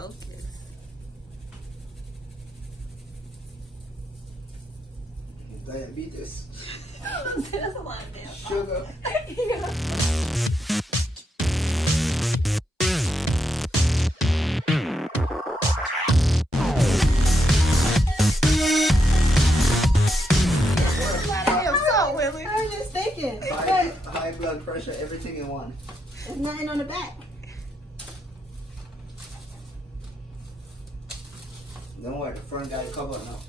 Focus. Diabetes. That's a lot of damn Sugar. yeah. I was just thinking. High blood pressure, everything in one. There's nothing on the back. Don't worry, the front got it covered now.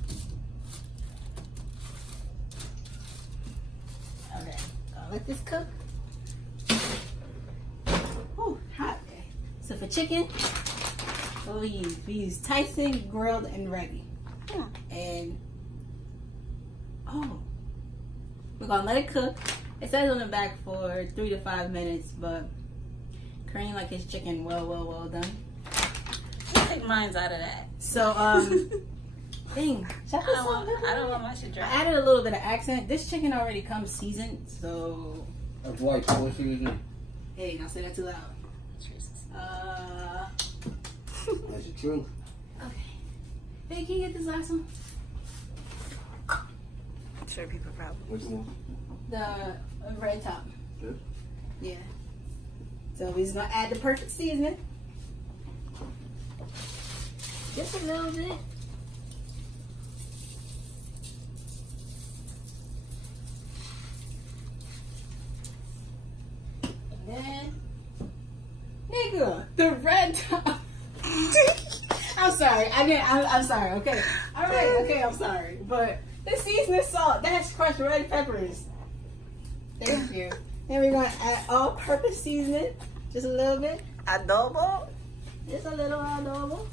Okay, I'll let this cook. Oh, hot. Okay. So for chicken, what we use Tyson grilled and ready. And we're gonna let it cook. It says on the back for 3 to 5 minutes, but Kareem like his chicken well done. I take mine's out of that. So dang, I don't want my shit I dry. added a little bit of accent. This chicken already comes seasoned, so That's white, so what you do? hey, don't say that too loud. That's the truth. Okay. Hey, can you get this last one? I'm sure people probably. Which one? The red top. Good. Yeah. So we're just gonna add the perfect seasoning. Just a little bit. And then, nigga, the red top. I'm sorry. I'm sorry. Okay. All right. Okay. I'm sorry. But the seasoning salt. That's crushed red peppers. Thank you. Then we're gonna add all-purpose seasoning. Just a little bit. Adobo? Just a little adobo.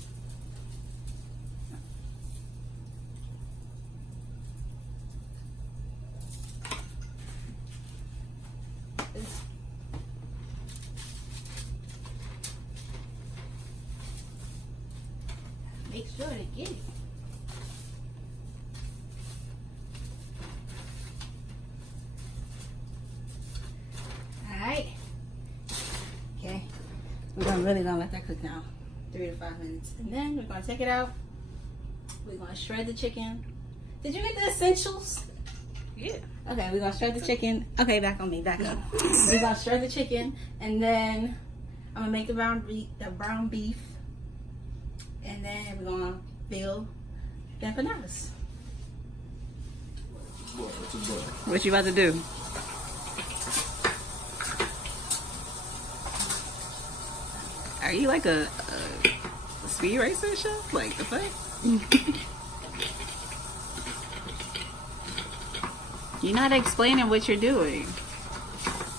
Make sure to get it. Alright. Okay. We're really gonna let that cook now. 3 to 5 minutes. And then we're gonna take it out. We're gonna shred the chicken. Did you get the essentials? Yeah. Okay, we're gonna shred the chicken. Okay, back on me, back up. We're gonna shred the chicken, and then I'm gonna make the brown beef, and then we're gonna fill the empanadas. What you about to do? Are you like a speed racer chef? Like the fuck? You're not explaining what you're doing.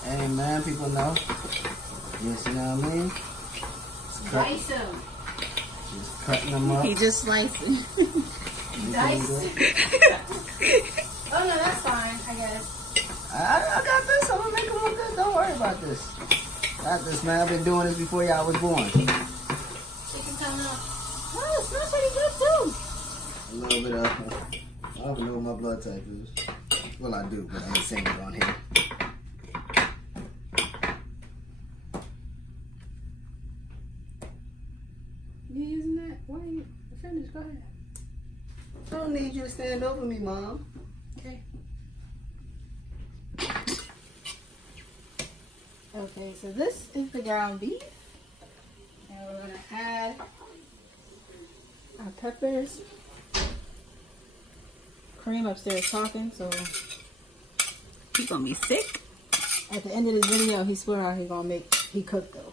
Hey man, people know. Yes, you know what I mean? Dice them. Just cutting them up. He just slicing. Dice. Oh no, that's fine, I guess. I got this. I'm gonna make them look good. Don't worry about this. Got this, man. I've been doing this before y'all was born. Chicken coming up. Oh, it smells pretty good too. A little bit of. I don't know what my blood type is. Well, I do, but I'm just saying it on here. You using that? Why are you finish? Go ahead. I don't need you to stand over me, Mom. Okay. Okay, so this is the ground beef. And we're gonna add our peppers. Cream upstairs talking, so You gonna be sick? at the end of this video, he swear he cooked though.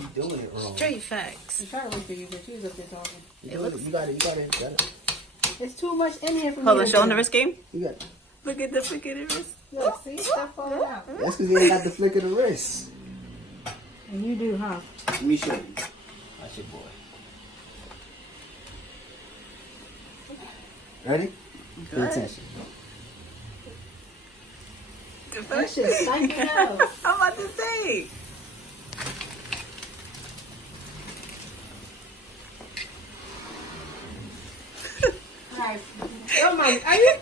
You doing it wrong. Straight facts. I'm trying to wait for you, but you was up there talking. You got it. It's too much in here for me. Hold on, to show on do. the wrist game. You got it. Look at the flick of the wrist. Look, see, stuff falling out. That's because you ain't got the flick of the wrist. And you do, huh? Let me show you. That's your boy. Ready? Pay attention. That shit's psyching out. I'm about to say. Alright. Oh my, are you?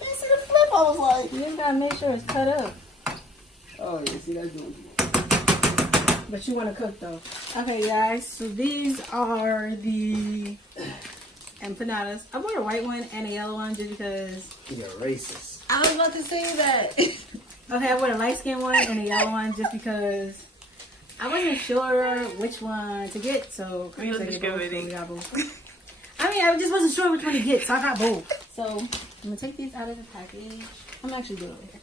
You see the flip? I was like, You just gotta make sure it's cut up. oh, yeah, see, that's doing But you want to cook though. Okay, guys. So these are the empanadas. I bought a white one and a yellow one just because. You're racist. I was about to say that. Okay, I bought a light skin one and a yellow one just because I wasn't sure which one to get. So I just got both. I mean, I just wasn't sure which one to get, so I got both. So I'm gonna take these out of the package. I'm actually doing it here.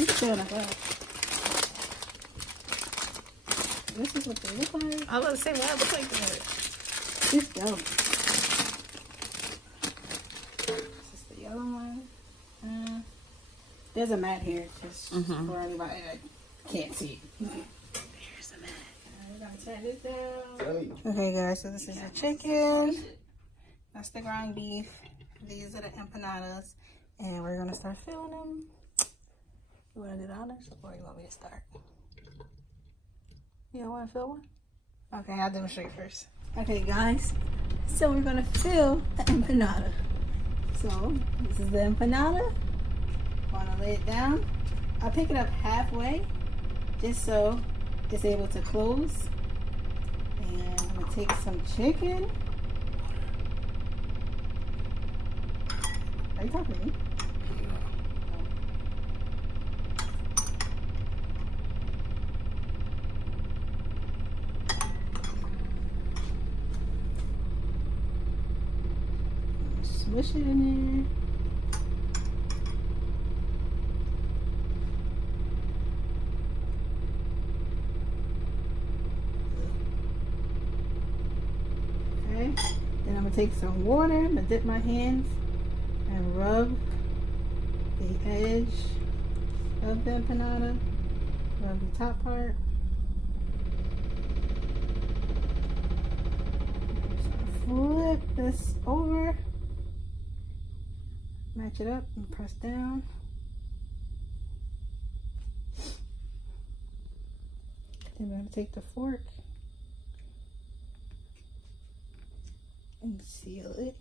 It's still not bad. This is what they look like. I was about to say, what look like that? It's dope. This is the yellow one. There's a mat here just for everybody that can't see. There's a mat. We're gonna turn this down. Okay, guys, so this is the chicken. That's the ground beef. These are the empanadas. And we're gonna start filling them. You wanna do the honors or you want me to start? You don't wanna fill one? Okay, I'll demonstrate first. Okay, guys. So we're gonna fill the empanada. So this is the empanada. Wanna lay it down. I'll pick it up halfway just so it's able to close. And I'm gonna take some chicken. Are you talking to me? Swish it in there. Okay, then I'm gonna take some water, I'm gonna dip my hands and rub the edge of the empanada, rub the top part. Flip this over, match it up and press down. Then we're going to take the fork and seal it.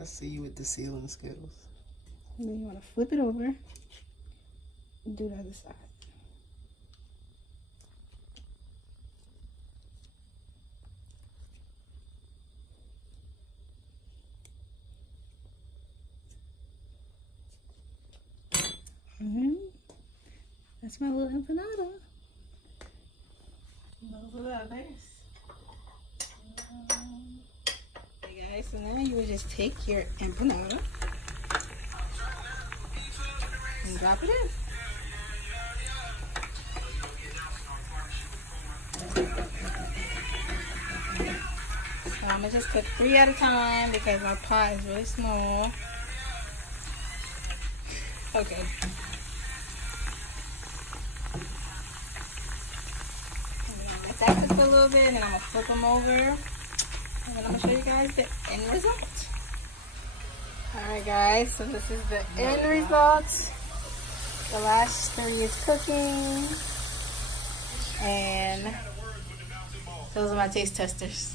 I see you with the sealing skills. And then you want to flip it over and do the other side. That's my little empanada. Those are the others. Okay guys, so now you would just take your empanada and drop it in. So I'm gonna just cook 3 at a time because my pot is really small. Okay. That cook for a little bit, and then I'm gonna flip them over, and then I'm gonna show you guys the end result. Alright guys, so this is the end result. The last 3 is cooking, and those are my taste testers.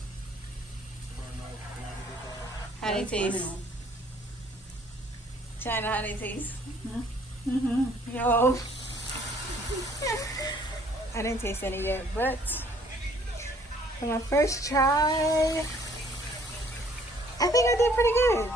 How they taste? China, how they taste? Yo. I didn't taste any there, but for my first try, I think I did pretty good.